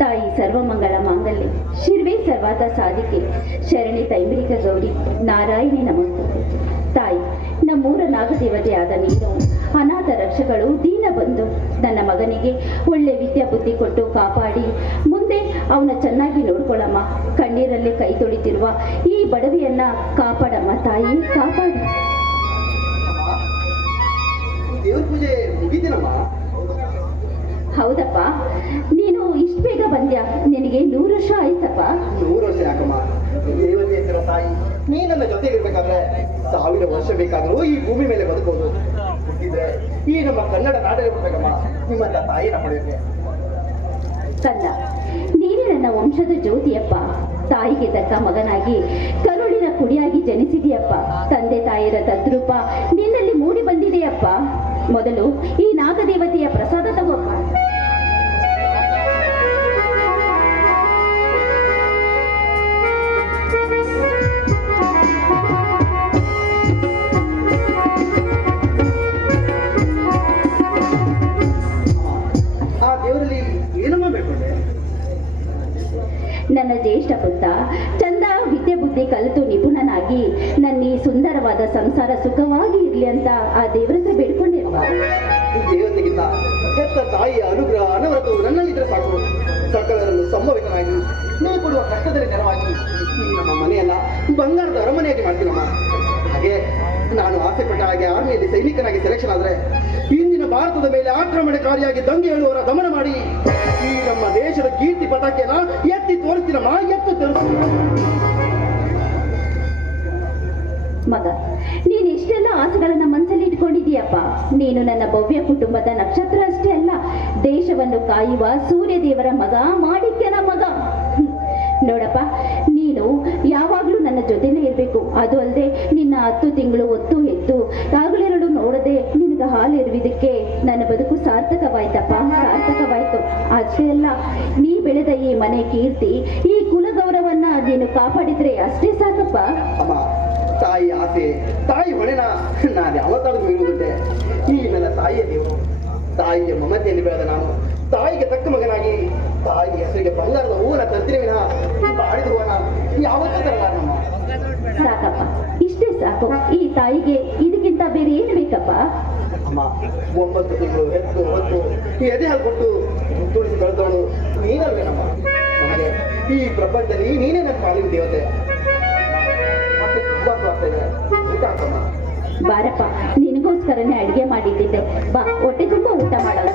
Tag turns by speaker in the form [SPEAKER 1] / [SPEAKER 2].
[SPEAKER 1] ತಾಯಿ ಸರ್ವಮಂಗಳ ಮಾಂಗಲ್ಯ, ಶಿರ್ವೆ ಸರ್ವಾದ ಸಾಧಿಕೆ, ಶರಣಿ ತೈಮರಿಕ ಗೌರಿ, ನಾರಾಯಣಿ ನಮಸ್ತೆ. ತಾಯಿ, ನಮ್ಮೂರ ನಾಗದೇವತೆ ಆದ ನೀನು, ಅನಾಥ ರಕ್ಷಗಳು ದೀನ ಬಂದು ನನ್ನ ಮಗನಿಗೆ ಒಳ್ಳೆ ವಿದ್ಯಾ ಬುದ್ಧಿ ಕೊಟ್ಟು ಕಾಪಾಡಿ, ಮುಂದೆ ಅವನ ಚೆನ್ನಾಗಿ ನೋಡ್ಕೊಳ್ಳಮ್ಮ ಕಣ್ಣೀರಲ್ಲಿ ಕೈ ತೊಳಿತಿರುವ ಈ ಬಡವಿಯನ್ನ ಕಾಪಾಡಮ್ಮ ತಾಯಿ, ಕಾಪಾಡಿ.
[SPEAKER 2] ದೇವ್ರ ಪೂಜೆ
[SPEAKER 1] ಹೌದಪ್ಪ. ನೀನು ಇಷ್ಟು ಬೇಗ ಬಂದ್ಯಾ? ನಿನಗೆ ನೂರು ವರ್ಷ ಆಯ್ತಪ್ಪ.
[SPEAKER 2] ನೂರು ವರ್ಷ ಯಾಕಮ್ಮ? ದೇವತೆ ಹೆಸರ ತಾಯಿ. ನೀ ನನ್ನ ಜೊತೆ ಇರ್ಬೇಕಾದ್ರೆ ಸಾವಿರ ವರ್ಷ ಬೇಕಾದರೂ ಈ ಭೂಮಿ ಮೇಲೆ ಬದುಕೋದು. ಹುಟ್ಟಿದ್ರೆ ಈ ನಮ್ಮ ಕನ್ನಡ ನಾಡಲ್ಲಿ ಬರ್ಬೇಕಮ್ಮ ನಿಮ್ಮನ್ನ ತಾಯಿನ ಪಡೆಯುತ್ತೆ
[SPEAKER 1] ಕಂದ ನೀನೇ ನನ್ನ ವಂಶದ ಜ್ಯೋತಿಯಪ್ಪ. ತಾಯಿಗೆ ತಕ್ಕ ಮಗನಾಗಿ ಕರುಳಿನ ಕುಡಿಯಾಗಿ ಜನಿಸಿದೆಯಪ್ಪ ತಂದೆ ತಾಯಿಯರ ತದ್ರೂಪ ನಿನ್ನಲ್ಲಿ ಮೂಡಿ ಬಂದಿದೆಯಪ್ಪ. ಮೊದಲು ಈ ನಾಗದೇವತೆಯ ಪ್ರಸಾದ ನನ್ನ ಜ್ಯೇಷ್ಠ ಪುತ್ರ ಚಂದ, ವಿದ್ಯೆ, ಬುದ್ಧಿ, ಕಲಿತು, ನಿಪುಣನಾಗಿ. ನನ್ನ ಈ ಸುಂದರವಾದ ಸಂಸಾರ ಸುಖವಾಗಿ ಇರಲಿ ಅಂತ ಆ ದೇವರತ್ರ ಬೇಡ್ಕೊಂಡಿರುವ.
[SPEAKER 2] ದೇವತೆಗಿಂತ ಹೆತ್ತ ತಾಯಿಯ ಅನುಗ್ರಹ ಅನವರತವು ನನ್ನಲ್ಲಿದ್ರೆ ಸಾಕು. ಸಕಲರನ್ನು ಸಂಭವಿತನಾಗಿ ನೀವು ಕೊಡುವ ಕಷ್ಟದಲ್ಲಿ ನೆರವಾಗಿ ನಮ್ಮ ಮನೆಯಲ್ಲ, ಬಂಗಾರದ ಅರಮನೆಯಾಗಿ ಮಾಡ್ತೀನಮ್ಮ. ಹಾಗೆ ನಾನು ಆಸೆ ಪಟ್ಟ ಹಾಗೆ ಆರ್ಮಿಯಲ್ಲಿ ಸೈನಿಕನಾಗಿ ಸೆಲೆಕ್ಷನ್ ಆದ್ರೆ ಇಂದಿನ ಭಾರತದ ಮೇಲೆ ಆಕ್ರಮಣಕಾರಿಯಾಗಿ ದಂಗೆ ಹೇಳುವವರ ದಮನ ಮಾಡಿ, ಈ ನಮ್ಮ ದೇಶದ ಕೀರ್ತಿ ಪಟಾಕಿಯನ್ನ ಎತ್ತಿ ತೋರಿಸ್ತೀರಮ್ಮ ಎತ್ತು ತೋರಿಸ್ತೀನಿ
[SPEAKER 1] ಮಗ, ನೀನು ಇಷ್ಟೆಲ್ಲ ಆಸೆಗಳನ್ನ ಮನಸ್ಸಲ್ಲಿ ಇಟ್ಕೊಂಡಿದೀಯಪ್ಪ ನೀನು ನನ್ನ ಭವ್ಯ ಕುಟುಂಬದ ನಕ್ಷತ್ರ ಅಷ್ಟೇ ಅಲ್ಲ, ದೇಶವನ್ನು ಕಾಯುವ ಸೂರ್ಯ ದೇವರ ಮಗ ಮಾಡಿಕ್ಯನ ಮಗ. ನೋಡಪ್ಪ, ನೀನು ಯಾವಾಗಲೂ ನನ್ನ ಜೊತೆನೇ ಇರಬೇಕು. ಅದು ಅಲ್ಲದೆ ನಿನ್ನ ಹತ್ತು ತಿಂಗಳು ಒತ್ತು ನಿನಗೆ ಎರುವಿದಕ್ಕೆ ನನ್ನ ಬದುಕು ಸಾರ್ಥಕವಾಯ್ತಪ್ಪ. ಸಾರ್ಥಕವಾಯ್ತು. ಅಷ್ಟೇ ಅಲ್ಲ ನೀ ಬೆಳೆದ ಈ ಮನೆ ಕೀರ್ತಿ ಈ ಕುಲಗೌರವನ್ನ ನೀನು ಕಾಪಾಡಿದ್ರೆ ಅಷ್ಟೇ ಸಾಕಪ್ಪ.
[SPEAKER 2] ಅಮ್ಮ ತಾಯಿ ಆಸೆ ತಾಯಿ ಹೊಣೆನ ನಾನು ಯಾವತ್ತಾದ್ರೂ ಮೀರುವುದುಂಟೆ. ಈ ನನ್ನ ತಾಯಿಯ ದೇವರು ತಾಯಿಯ ಮಮತೆಯಲ್ಲಿ ಬೆಳೆದ ನಾನು ತಾಯಿಗೆ ತಕ್ಕ ಮಗನಾಗಿ ತಾಯಿ ಹೆಸರಿಗೆ ಬಂಗಾರದ ಹೂವನ ತಂತಿನ ವಿನ ಬಾಡಿದ ಹೂವನ ಯಾವತ್ತೂ ತರಲಾರಮ್ಮ
[SPEAKER 1] ಸಾಕಪ್ಪ. ಇಷ್ಟೇ ಸಾಕು. ಈ ತಾಯಿಗೆ ಇದಕ್ಕಿಂತ ಬೇರೆ ಏನು ಬೇಕಪ್ಪ?
[SPEAKER 2] ಅಮ್ಮ, ಒಂಬತ್ತು ತಿಂಗಳು ಹೊತ್ತು ಈ ಎದೆ ಹಾಕ್ಬಿಟ್ಟು ಕೊಟ್ಟು ತುಳಿಸಿ ಬೆಳೆದವಳು ನೀನಲ್ವೇನಮ್ಮ ನಮಗೆ ಈ ಪ್ರಪಂಚದಲ್ಲಿ ನೀನೇ ನನ್ನ ಪಾಲಿನ ದೇವತೆ. ಮತ್ತೆ ತುಂಬಾ ಸ್ವಾರ್ಥ ಇದೆ. ಊಟ ಹಾಕಮ್ಮ.
[SPEAKER 1] ಬಾರಪ್ಪ, ನಿನಗೋಸ್ಕರನೇ ಅಡಿಗೆ ಮಾಡಿದ್ದಿದ್ದೆ. ಬಾ, ಹೊಟ್ಟೆ ತುಂಬ ಊಟ ಮಾಡೋದು